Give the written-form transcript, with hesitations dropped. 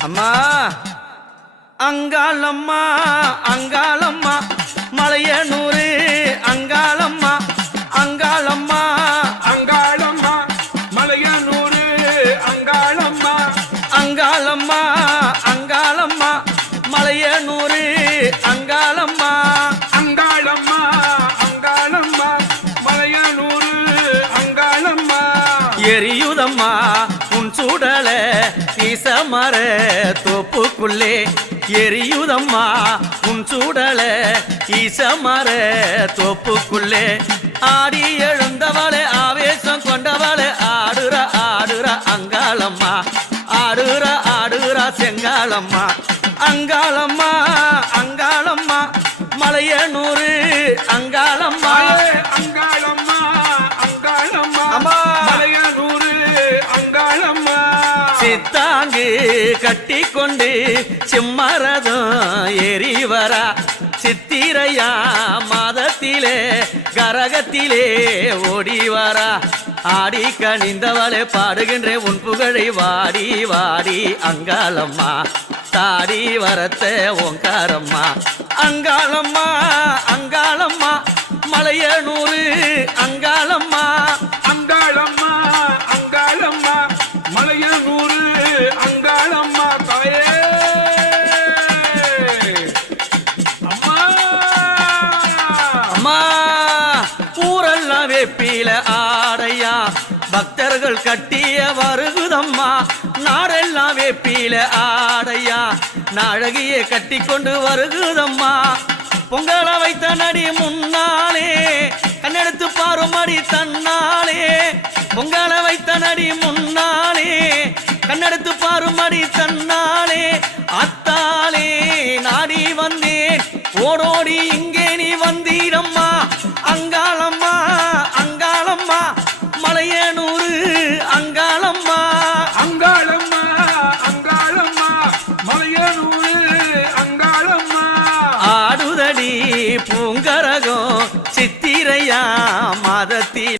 அம்மா அங்காளம்மா அங்காளம்மா மலையனூரு அங்காளம்மா அங்காளம்மா அங்காளம்மா மலையனூரு அங்காளம்மா அங்காளம்மா அங்காளம்மா மலையனூரு அங்காளம்மா அங்காளம்மா அங்காளம்மா மலையனூரு அங்காளம்மா எரியுதம்மா உன் சுடல ஈசமர தோப்புக்குள்ளே எரியுதம்மா உன் சுடல ஈசமர தோப்புக்குள்ளே ஆடி எழுந்தவளே ஆவேசம் கொண்டவளே ஆடுற ஆடுற அங்காளம்மா ஆடுற ஆடுற செங்காளம்மா அங்காளம்மா அங்காளம்மா மலையனூரு அங்காளம்மா அங்காளம்மா அங்காளம்மா அம்மா மலையனூரு அங்காளம்மா சித்தாங்கு கட்டி கொண்டு சிம்மரதம் ஏறி வரா சித்திரையா மாதத்திலே கரகத்திலே ஓடி வரா ஆடி கணிந்தவளே பாடுகின்ற உன் புகழை வாடி வாடி அங்காளம்மா தாடி வரத்த ஓங்காரம்மா அங்காளம்மா அங்காளம்மா மலையனூரு அங்காளம்மா அங்காளம்மா அங்காளம்மா மலையனூரு அங்காளம்மா தாயே அம்மா அம்மா ஊரெல்லாம் வேப்பில ஆடையா பக்தர்கள் கட்டிய வருகுதம்மா நாடெல்லாம் வேப்பில ஆடையா நாழகிய கட்டி கொண்டு வருகுதம்மா பொங்கலை வைத்த நடி முன்னாலே கண்ணெடுத்து பாருமடி தன்னாலே பொங்கலை வைத்த நடி முன்னாலே கண்ணெடுத்து பாருமடி தன்னாலே அத்தாலே நாடி வந்தேன் ஓடோடி இங்கே நீ வந்தீரம்மா அங்காளம்மா அங்காளம்மா மலையனூரு அங்காளம்மா அங்காளம்மா அங்காளம்மா மலையனூரு அங்காளம்மா ஆடுதடி பூங்கரகம் சித்திரையா மாதத்தில்